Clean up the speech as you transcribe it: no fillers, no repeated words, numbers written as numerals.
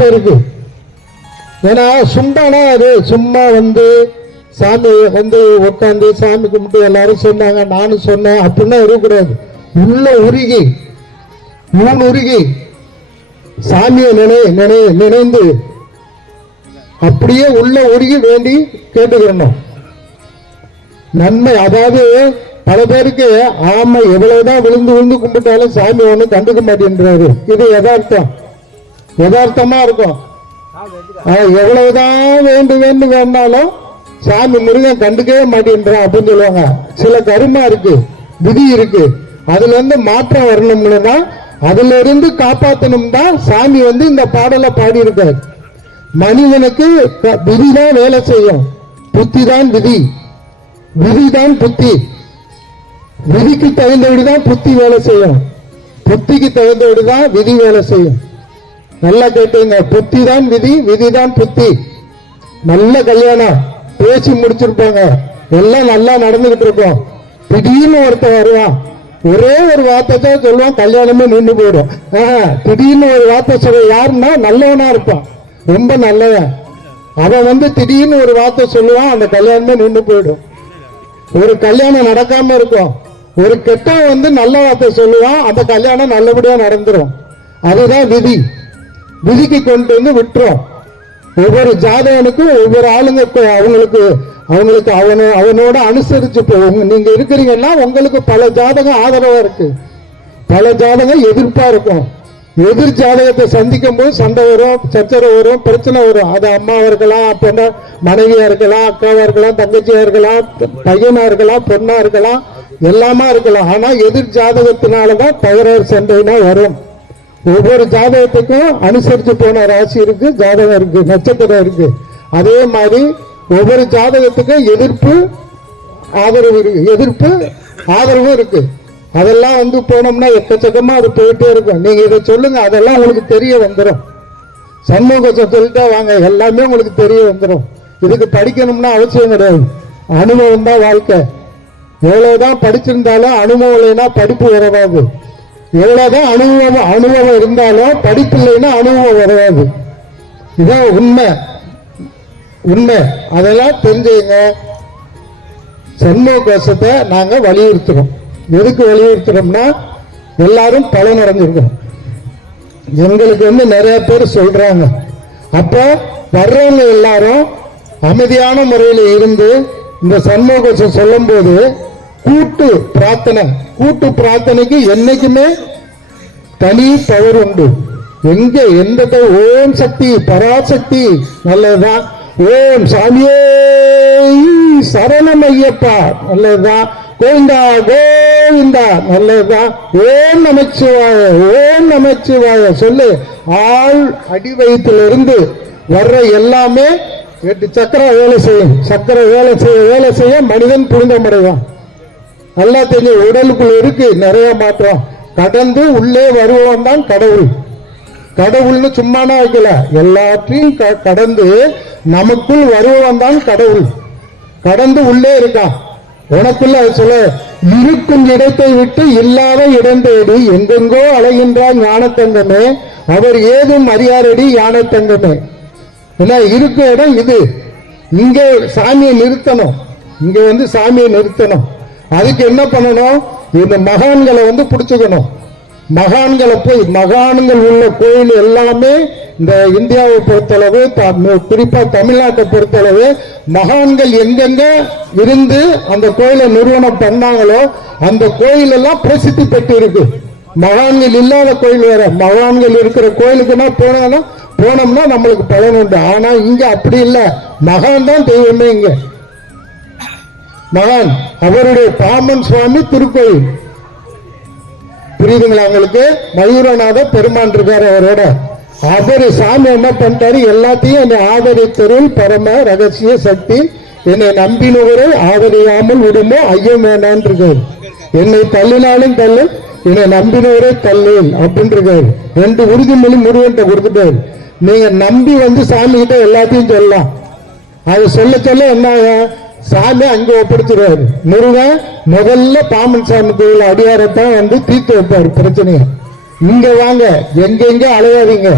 பேருக்கு. ஏன்னா சும்மானா அது சும்மா வந்து சாமி வந்து உட்காந்து சாமி கும்பிட்டு எல்லாரும் சொன்னாங்க நானும் சொன்னேன் அப்படின்னா இருக்கக்கூடாது. உள்ள உருகி ஊன் உருகி சாமியை நினைந்து அப்படியே உள்ள உருகி வேண்டி கேட்டுக்கணும் நன்மை. அதாவது பல பேருக்கு ஆமா எவ்வளவுதான் விழுந்து விழுந்து கும்பிட்டாலும் சாமி ஒண்ணு கண்டுக்க மாட்டேன்றாரு. இது யதார்த்தமா இருக்கும். எவ்வளவுதான் வேண்டாலும் சாமி முருகன் கண்டுக்கவே மாட்டேன்றான் அப்படின்னு சொல்லுவாங்க. சில கருமா இருக்கு, விதி இருக்கு, அதுல இருந்து மாற்றம் வரணும்னா அதுல இருந்து காப்பாற்றணும்னா சாமி வந்து இந்த பாடலை பாடி இருக்காரு. மனிதனுக்கு விதிதான் வேலை செய்யும், புத்தி தான் விதி, விதிதான் புத்தி. விதிக்கு தகுந்தபடிதான் புத்தி வேலை செய்யும், புத்திக்கு தகுந்தபடிதான் விதி வேலை செய்யும். நல்லா கேட்டுங்க, புத்தி தான் விதி, விதிதான் புத்தி. நல்ல கல்யாணம் பேசி முடிச்சிருப்பாங்க, எல்லாம் நல்லா நடந்துகிட்டு இருக்கோம். திடீர்னு ஒருத்தன் வருவான், ஒரே ஒரு வார்த்தை தான் சொல்லுவான், கல்யாணமே நின்று போயிடும். திடீர்னு ஒரு வார்த்தை சொல்ல, யாருன்னா நல்லவனா இருப்பான், ரொம்ப நல்லவன். அவன் வந்து திடீர்னு ஒரு வார்த்தை சொல்லுவான், அந்த கல்யாணமே நின்று போயிடும். ஒரு கல்யாணம் நடக்காம இருக்கும், ஒரு கெட்டவன் வந்து நல்ல வார்த்தை சொல்லுவான், அந்த கல்யாணம் நல்லபடியா நடந்துரும். அதுதான் விதி. விதிக்கு கொண்டு வந்து விட்டுரும். ஒவ்வொரு ஜாதகனுக்கும் ஒவ்வொரு ஆளுங்க அவங்களுக்கு அவனோட அனுசரிச்சு நீங்க இருக்கிறீங்கன்னா உங்களுக்கு பல ஜாதகம் ஆதரவா இருக்கு, பல ஜாதகம் எதிர்ப்பா இருக்கும். எதிர் ஜாதகத்தை சந்திக்கும் போது சண்டை வரும், சச்சரவு வரும், பிரச்சனை வரும். அது அம்மாவா இருக்கலாம், பொண்ணா மனைவியா இருக்கலாம், அக்காவா இருக்கலாம், தங்கச்சியா இருக்கலாம், பையனா இருக்கலாம், பொண்ணா இருக்கலாம், எல்லாமா இருக்கலாம். ஆனா எதிர் ஜாதகத்தினாலதான் தகராறு சண்டைனா வரும். ஒவ்வொரு ஜாதகத்துக்கும் அனுசரிச்சு போன ராசி இருக்கு, ஜாதகம் இருக்கு, நட்சத்திரம் இருக்கு. அதே மாதிரி ஒவ்வொரு ஜாதகத்துக்கும் எதிர்ப்பு ஆதரவும் இருக்கு. அதெல்லாம் வந்து போனோம்னா எக்கச்சக்கமா அது போயிட்டே இருக்கும். நீங்க இதை சொல்லுங்க, அதெல்லாம் உங்களுக்கு தெரிய வந்துடும். சண்முகத்தை சொல்லிட்டா வாங்க, எல்லாமே உங்களுக்கு தெரிய வந்துடும். இதுக்கு படிக்கணும்னா அவசியம் கிடையாது, அனுபவம் தான் வாழ்க்கை. எவ்வளவுதான் படிச்சிருந்தாலும் அனுபவம் இல்லைன்னா படிப்பு வரவாது. எவ்வளவுதான் அனுபவம் இருந்தாலும் படிப்பு இல்லைன்னா அனுபவம் வரவாது. இதான் உண்மை. அதெல்லாம் தெரிஞ்சுங்க. சண்முக கோஷத்தை நாங்க வலியுறுத்துறோம். எதுக்கு வலியுறுத்துறோம்னா எல்லாரும் பலன் அடைஞ்சிருக்கோம். எங்களுக்கு வந்து நிறைய பேர் சொல்றாங்க. அப்ப வர்றவங்க எல்லாரும் அமைதியான முறையில் இருந்து இந்த சண்முக கோஷம் சொல்லும் போது கூட்டு பிரார்த்தனைக்கு என்னைக்குமே தனி பவர் உண்டு. எங்க எந்த ஓம் சக்தி பராசக்தி நல்லதுதான், ஓம் சாமியே சரணம் ஐயப்பா நல்லதுதான், கோவிந்தா கோவிந்தா நல்லதுதான், ஓம் நமச்சிவாய சொல்லு. ஆள் அடி வயிற்றிலிருந்து வர்ற எல்லாமே 8 சக்கரம் வேலை செய்யும். சக்கரம் வேலை செய்ய மனிதன் புரிந்தமடைவான். நல்லா தெரிஞ்சு உடலுக்குள்ள இருக்கு நிறைய மாற்றம். கடந்து உள்ளே வருவோம் தான் கடவுள்னு சும்மானா வைக்கல, எல்லாத்தையும் கடந்து நமக்குள் வருவோம் தான் கடவுள். கடந்து உள்ளே இருக்கான் உனக்குள்ள. சொல்ல, இருக்கும் இடத்தை விட்டு இல்லாத இடம் தேடி எங்கெங்கோ அலைகின்றார் ஞானத்தங்கமே, அவர் ஏதும் அறியாரடி ஞானத்தங்கமே. ஏன்னா இருக்க இடம் இது. இங்க சாமியை நிறுத்தணும், இங்க வந்து சாமியை நிறுத்தணும். அதுக்கு என்ன பண்ணணும்? இந்த மகான்களை வந்து பிடிச்சுக்கணும். மகான்களை போய் மகான்கள் உள்ள கோயில் எல்லாமே இந்த இந்தியாவை பொறுத்தளவு, குறிப்பா தமிழ்நாட்டை பொறுத்தளவு, மகான்கள் எங்கெங்க இருந்து அந்த கோயிலை நிறுவனம் பண்ணாங்களோ அந்த கோயில் எல்லாம் பிரசித்தி பெற்று இருக்கு. மகான்கள் இல்லாத கோயில் வேற, மகான்கள் இருக்கிற கோயிலுக்குன்னா போனோம்னா நம்மளுக்கு பலன் உண்டு. ஆனா இங்க அப்படி இல்லை, மகான் தான் தெய்வமே. இங்க மகான் அவருடைய பாமன் சுவாமி திருக்கோயில், புரியுதுங்களா உங்களுக்கு? மயூரநாத பெருமான் இருக்காரு அவரோட. அவரு சாமி என்ன பண்ணிட்டாரு, எல்லாத்தையும் என்னை ஆதரித்தருள் பரம ரகசிய சக்தி, என்னை நம்பினவரை ஆதரியாமல் விடுமோ ஐயம் வேணான் இருக்காரு. என்னை தள்ளினாலும் தள்ளு, என்னை நம்பினவரை தள்ளேன் அப்படின்னு இருக்காரு. 2 உறுதிமொழி முருகன்ட்ட கொடுத்துட்டாரு. நீங்க நம்பி வந்து சாமி கிட்ட எல்லாத்தையும் சொல்லலாம். அது சொல்ல என்ன சாமி அங்க ஒப்படைச்சிருவாரு. முருகன் முதல்ல பாமன் சாமி கோயில் அடியாரத்தான் வந்து தீர்த்து வைப்பாரு பிரச்சனைய. இங்க வாங்க, எங்க அலையாதீங்க.